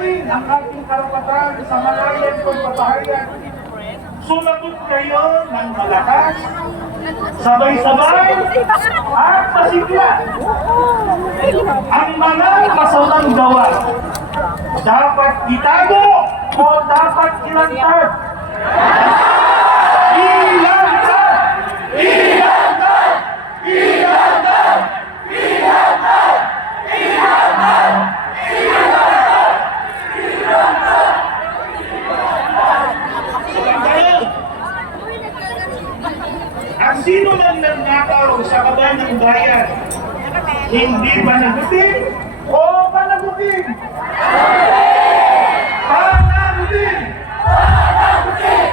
ang ating karapatan sa malayang pagpapahayan. Sumagot kayo ng malakas, sabay-sabay, at masigla. Ang mga masamang gawa dapat itago o dapat ilantad. Ilantad! Ilantad! Ilantad! Ilantad! Ilantad! Ang sino man nagnakaw sa kaban ng bayan, hindi panagutin o panagutin? Panagutin! Panagutin!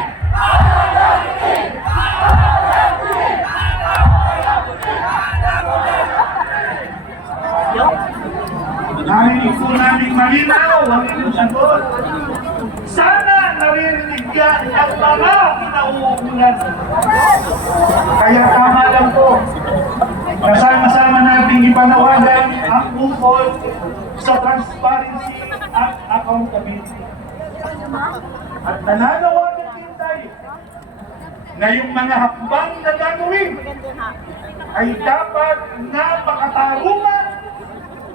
Narinig po namin malinaw ang inyong sagot. Sana naririnig yan ang mga pinauugulan. Kaya tama lang po, kasama-sama nating ipanawagan ang ukol sa transparency at accountability. At nananawagan din tayo na yung mga hakbang na gagawin ay dapat na makatarungan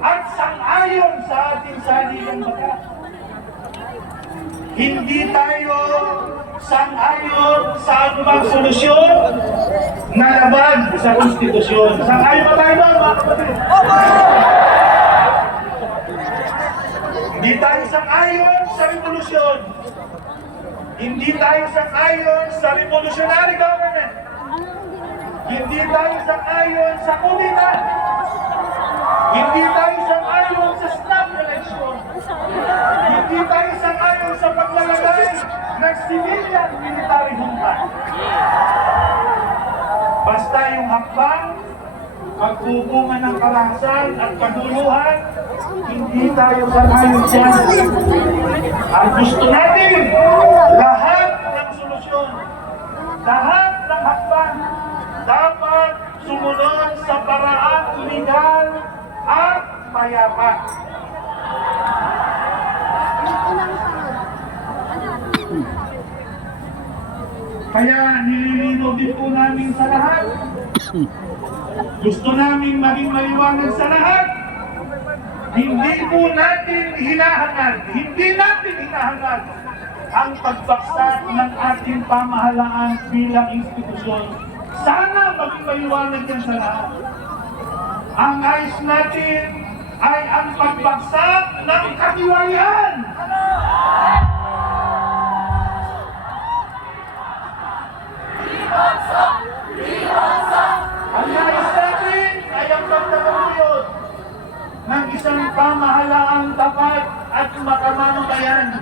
at sang-ayon sa ating saligang batas. Hindi tayo sang-ayon sa anumang solusyon na laban sa konstitusyon. Sang-ayon ba tayo doon, mga kapatid? Hindi tayo sang-ayon sa revolusyon. Hindi tayo sang-ayon sa revolutionary government. Hindi tayo sang-ayon sa kudita. Hindi tayo sang-ayon sa snap election. Hindi tayo sang-ayon sa paglalagay ng civilian military junta. Basta yung hakbang, pagbubungan ng karahasan at kaguluhan, hindi tayo sang-ayon dyan. Ang gusto natin, lahat ng solusyon, lahat ng hakbang, dapat sumunod sa paraan legal at payapa. Kaya nililinaw din po namin sa lahat. Gusto namin maging maliwanag sa lahat. Hindi po natin hinahangad, ang pagbaksak ng ating pamahalaan bilang institusyon. Sana maging maliwanag yan sa lahat. Ang nais natin ay ang pagbaksak ng katiwalian. Ang nais natin ay ang pagtataguyod ng isang pamahalaang tapat at makamamayan.